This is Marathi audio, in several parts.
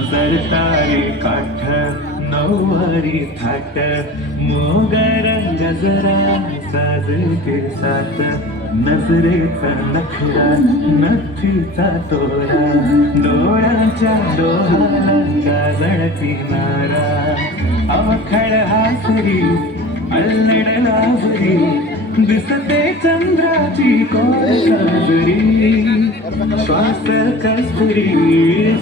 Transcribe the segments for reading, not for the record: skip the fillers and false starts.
सरतारे काठ नऊवारी थाट मोगर गजरा साजते साथ नजरेचा नखरा नथीचा तोरा डोळ्याच्या डोळ्याला काजळती नारा अवखळ हासरी अल्लड लाजरी दिसते चंद्राची कोर साजरी श्वास कस्तुरी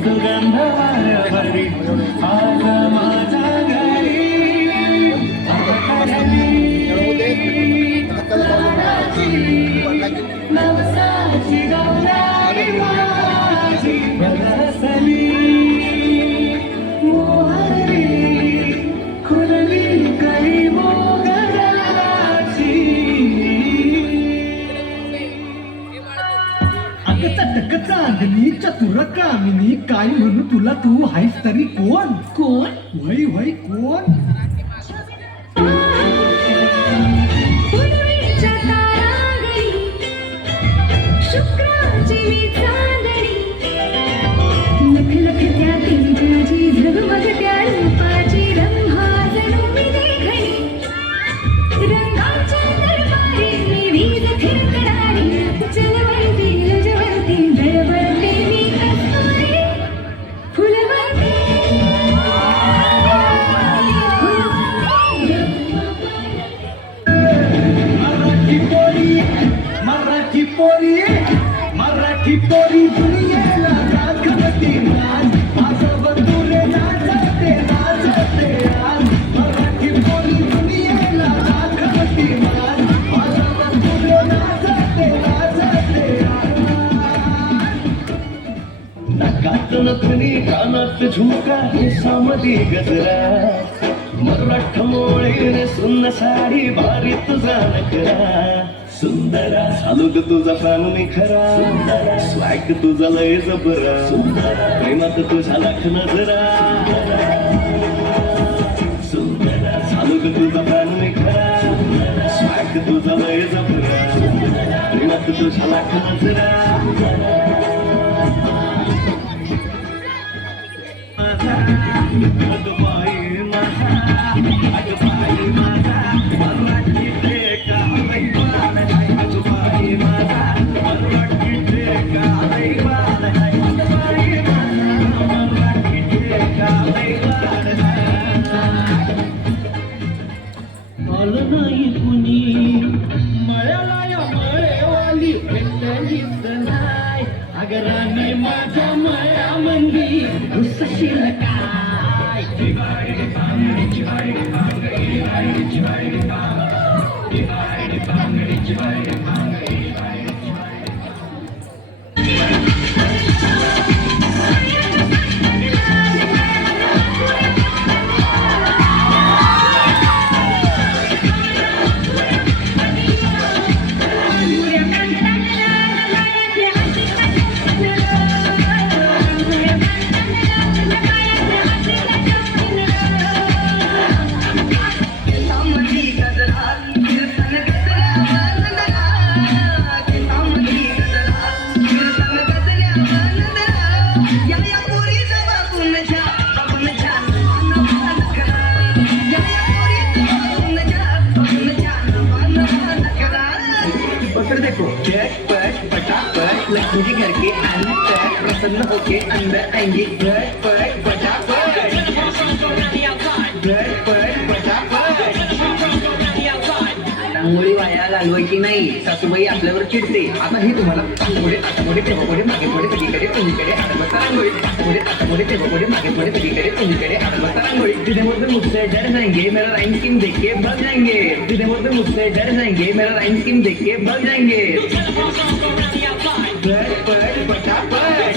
सुगंध वाऱ्यावरी आज माझ्या घरी नवसाची गौराई माझी बरसली मोहरी खुलली काही मोगराची अगं चटक चांदणी चतुर कामिनी काय म्हणू तुला तू हायस तरी कोण कोण? वय वय कोण पुनवेच्या तारांगणी, शुक्राची मी चांदणी, लखलखत्या तेजाची झगमगत्या रूपाची रंभा जणू मी देखणी, रंगाच्या दरबारी मी वीज फिरकणारी, चलवंती लजवंती जळवळते मी कस्तुरी, फुलवंती मराठी पोरी दुनियेला दाखवते नाच माझं बंधुरे नाचते नाचते आज मराठी पोरी दुनियेला दाखवते नाच माझं बंधुरे नाचते नाचते नाकात नथनी कानात झुमका हे सामदी गजरा मराठ मोळे सुन्न साडी भारी तुझा नखरा सुंदरा चालू ग तुझा फॅमिली खरा स्वॅग तुझा लय जबरा प्रेमात तुझा लाख नजरा सुंदरा चालू ग तुझा फॅमिली खरा स्वॅग तुझा लय जबरा प्रेमात तुझा लाख नजरा अगबाई माझा अगबाई माझा मराठी लेका दैवान आहे अगबाई माझा मराठी लेका दैवान आहे अगबाई माझा मराठी लेका दैवान आहे आलं नाही कुणी मळ्याला या मळेवाली भेटलीच नाही अगराने माझ्या मळ्यामंदी घुसशील काय लक्ष्मी जी घर के अंदर प्रसन्न होके अंदर आएंगे झटपट फटाफट झटपट फटाफट रांगोळी वाया घालवायची नाही सासूबाई आपल्यावर चिडते आता हे तुम्हाला पुढे तेव्हा पुढे मागे पुढे सगळीकडे उजवीकडे आडवता रांगोळी पुढे तेव्हा पुढे मागे पुढे सगळीकडे उजवीकडे आडवता रांगोळी तुझे मुझसे मुझसे डर जाएंगे मेरा राइम स्कीम देख के भाग जाएंगे तुझे मुझसे डर जाएंगे मेरा राइम स्कीम देख के भाग जाएंगे झटपट फटाफट